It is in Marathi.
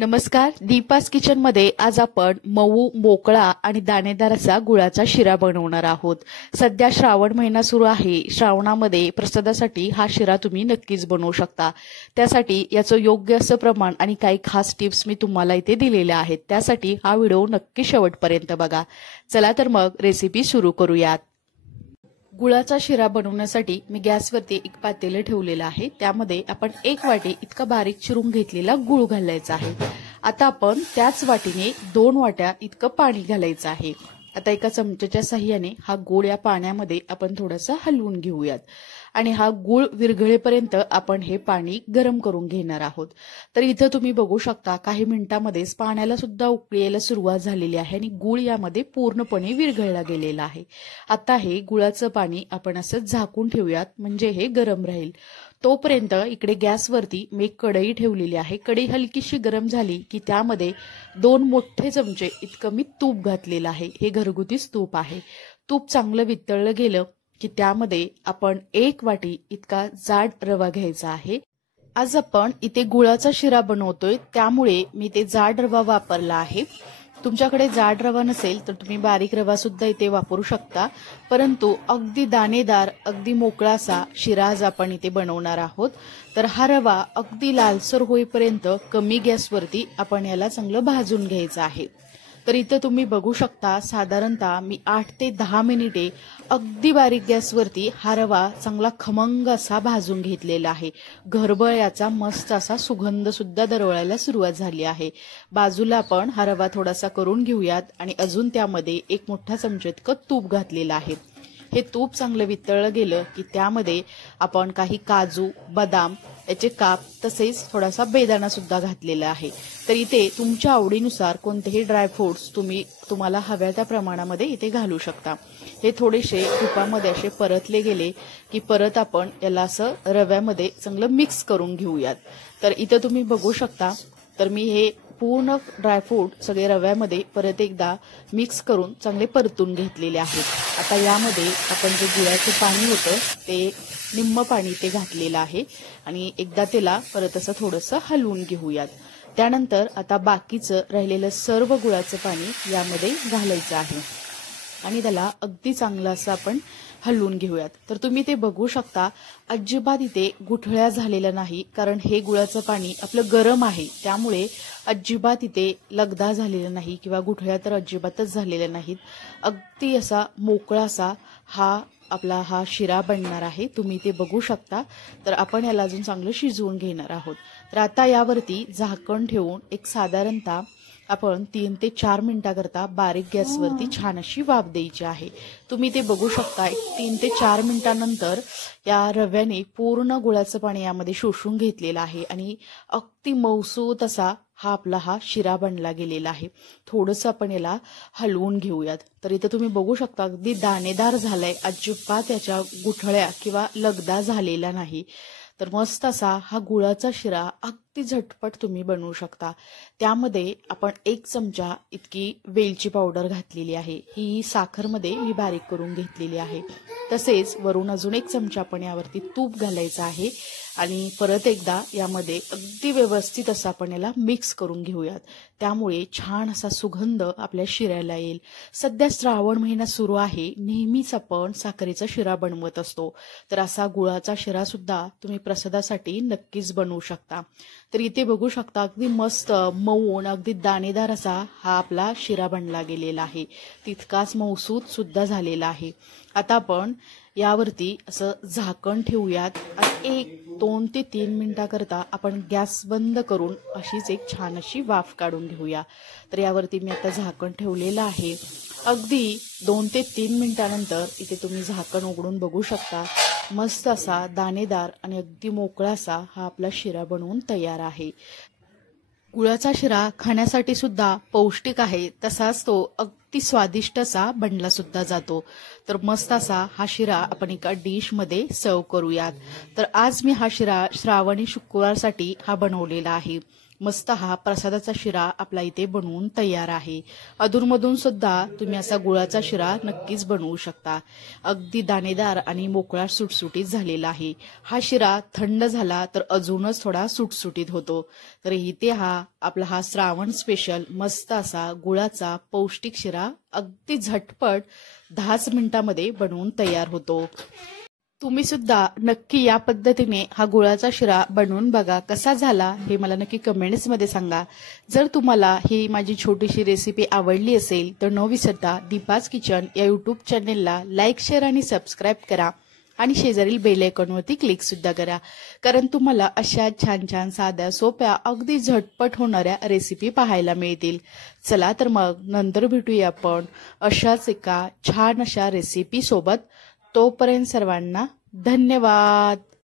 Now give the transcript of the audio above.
नमस्कार, दीपास किचन मध्ये आज आपण मऊ मोकळा आणि दाणेदार असा गुळाचा शिरा बनवणार आहोत। सध्या श्रावण महिना सुरू आहे। श्रावणामध्ये प्रसादासाठी हा शिरा तुम्ही नक्कीच बनवू शकता। त्यासाठी याचं योग्य असं प्रमाण आणि काही खास टिप्स मी तुम्हाला इथे दिलेल्या आहेत। त्यासाठी हा व्हिडिओ नक्की शेवटपर्यंत बघा। चला तर मग रेसिपी सुरू करूयात। गुळाचा शिरा बनवण्यासाठी मी गॅसवरती एक पातेलं ठेवलेलं आहे। त्यामध्ये आपण 1 वाटी इतका बारीक चिरून घेतलेला गुळ घालायचा आहे। आता आपण त्याच वाटीने 2 वाट्या इतकं पाणी घालायचं आहे। आता एका चमच्याच्या सहाय्याने हा गुळ या पाण्यामध्ये आपण थोडासा हलवून घेऊयात आणि हा गुळ विरघळेपर्यंत आपण हे पाणी गरम करून घेणार आहोत। तर इथं तुम्ही बघू शकता काही मिनिटांमध्येच पाण्याला सुद्धा उकळी यायला सुरुवात झालेली आहे आणि गुळ यामध्ये पूर्णपणे विरघळला गेलेला आहे। आता हे गुळाचं पाणी आपण असं झाकून ठेवूयात म्हणजे हे गरम राहील। तोपर्यंत इकडे गॅसवरती मी एक कढई ठेवलेली आहे। कढई हलकीशी गरम झाली की त्यामध्ये 2 मोठे चमचे इतकं मी तूप घातलेलं आहे। हे घरगुतीच तूप आहे। तूप चांगलं वितळलं गेलं की त्यामध्ये आपण 1 वाटी इतका जाड रवा घ्यायचा आहे। आज आपण इथे गुळाचा शिरा बनवतोय त्यामुळे मी ते जाड रवा वापरला आहे। तुमच्याकडे जाड रवा नसेल तर तुम्ही बारीक रवा सुद्धा इथे वापरू शकता, परंतु अगदी दाणेदार अगदी मोकळा असा शिरा आज आपण इथे बनवणार आहोत। तर हा रवा अगदी लालसर होईपर्यंत कमी गॅसवरती आपण याला चांगलं भाजून घ्यायचं आहे। तर इथे तुम्ही बघू शकता साधारणतः मी 8 ते 10 मिनिटे अगदी बारीक गॅसवरती हा रवा चांगला खमंग असा भाजून घेतलेला आहे। घरभर याचा मस्त असा सुगंध सुद्धा दरवळायला सुरुवात झाली आहे। बाजूला आपण हा रवा थोडासा करून घेऊयात आणि अजून त्यामध्ये 1 मोठा चमचा इतकं तूप घातलेलं आहे। हे तूप चांगलं वितळलं गेलं की त्यामध्ये आपण काही काजू, बदाम याचे काप तसेच थोडासा बेदाणा सुद्धा घातलेला आहे। तर इथे तुमच्या आवडीनुसार कोणतेही ड्रायफ्रुट्स तुम्हाला हव्या त्या प्रमाणामध्ये इथे घालू शकता। हे थोडेसे तुपामध्ये असे परतले गेले की परत आपण याला असं रव्यामध्ये चांगलं मिक्स करून घेऊयात। तर इथे तुम्ही बघू शकता तर मी हे पूर्ण ड्रायफ्रूट सगळे रव्यामध्ये परत एकदा मिक्स करून चांगले परतून घेतलेले आहेत। आता यामध्ये आपण जे गुळाचं पाणी होतं ते निम्म पाणी ते घातलेलं आहे आणि एकदा त्याला परत असं थोडंसं हलवून घेऊयात। त्यानंतर आता बाकीचं राहिलेलं सर्व गुळाचं पाणी यामध्ये घालायचं आहे आणि त्याला अगदी चांगलं असं आपण हलवून घेऊयात। तर तुम्ही ते बघू शकता अजिबात इथे गुठळ्या झालेल्या नाही, कारण हे गुळाचं पाणी आपलं गरम आहे त्यामुळे अजिबात इथे लगदा झालेला नाही किंवा गुठळ्या तर अजिबातच झालेल्या नाहीत। अगदी असा मोकळा असा हा शिरा बनणार आहे। तुम्ही ते बघू शकता। तर आपण याला अजून चांगलं शिजवून घेणार आहोत। तर आता यावरती झाकण ठेवून एक साधारणतः आपण 3 ते 4 मिनिटाकरता बारीक गॅसवरती छान अशी वाफ द्यायची आहे। तुम्ही ते बघू शकता 3 ते 4 मिनिटांनंतर या रव्याने पूर्ण गुळाचं पाणी यामध्ये शोषून घेतलेलं आहे आणि अगदी मऊसूत असा हा शिरा बनला गेलेला आहे। थोडंसं आपण याला हलवून घेऊयात। तर इथे तुम्ही बघू शकता अगदी दाणेदार झालाय, अजिबात याच्या गुठळ्या किंवा लगदा झालेला नाही। तर मस्त असा हा गुळाचा शिरा अगदी झटपट तुम्ही बनवू शकता। त्यामध्ये आपण 1 चमचा इतकी वेलची पावडर घातलेली आहे। ही साखरमध्ये मी बारीक करून घेतलेली आहे। तसेच वरून अजून 1 चमचा आपण यावरती तूप घालायचं आहे आणि परत एकदा यामध्ये अगदी व्यवस्थित असं आपण याला मिक्स करून घेऊयात। त्यामुळे छान असा सुगंध आपल्या शिऱ्याला येईल। सध्या श्रावण महिना सुरू आहे, नेहमीच आपण साखरेचा शिरा बनवत असतो, तर असा गुळाचा शिरा सुद्धा तुम्ही प्रसादासाठी नक्कीच बनवू शकता। तर इथे बघू शकता अगदी मस्त मऊ अगदी दाणेदार असा हा आपला शिरा बनला गेलेला आहे। तितकाच मऊसूत सुद्धा झालेला आहे। आता आपण यावरती असं झाकण ठेवूयात आणि 2 ते 3 मिनिटाकरता आपण गॅस बंद करून अशीच एक छान अशी वाफ काढून घेऊया। तर यावरती मी आता झाकण ठेवलेलं आहे। अगदी 2 ते 3 मिनिटानंतर इथे तुम्ही झाकण उघडून बघू शकता मस्त असा दाणेदार आणि अगदी मोकळा असा हा आपला शिरा बनवून तयार आहे। गुळाचा शिरा खाण्यासाठी सुद्धा पौष्टिक आहे, तसाच तो अगदी स्वादिष्ट असा बनला सुद्धा जातो। तर मस्त असा हा शिरा आपण एका डिश मध्ये सर्व करूयात। तर आज मी हा शिरा श्रावणी शुक्रवारसाठी हा बनवलेला आहे। मस्त हा प्रसादाचा शिरा आपला इथे बनवून तयार आहे। अधूनमधून सुद्धा तुम्ही असा गुळाचा शिरा नक्कीच बनवू शकता। अगदी दाणेदार आणि मोकळा सुटसुटीत झालेला आहे। हा शिरा थंड झाला तर अजूनच थोडा सुटसुटीत होतो। तर इथे आपला हा श्रावण स्पेशल मस्त असा गुळाचा पौष्टिक शिरा अगदी झटपट 10 मिनिटांमध्ये बनवून तयार होतो। तुम्ही सुद्धा नक्की या पद्धतीने हा गुळाचा शिरा बनवून बघा, कसा झाला हे मला नक्की कमेंट्समध्ये सांगा। जर तुम्हाला ही माझी छोटीशी रेसिपी आवडली असेल तर न विसरता दीपाज किचन या यूट्यूब चॅनेलला लाईक, शेअर आणि सबस्क्राईब करा आणि शेजारील बेल आयकॉनवरती क्लिक सुद्धा करा, कारण तुम्हाला अशा छान छान साध्या सोप्या अगदी झटपट होणाऱ्या रेसिपी पाहायला मिळतील। चला तर मग नंतर भेटूया आपण अशाच एका छान अशा रेसिपी सोबत। तोपर्यंत सर्वांना धन्यवाद।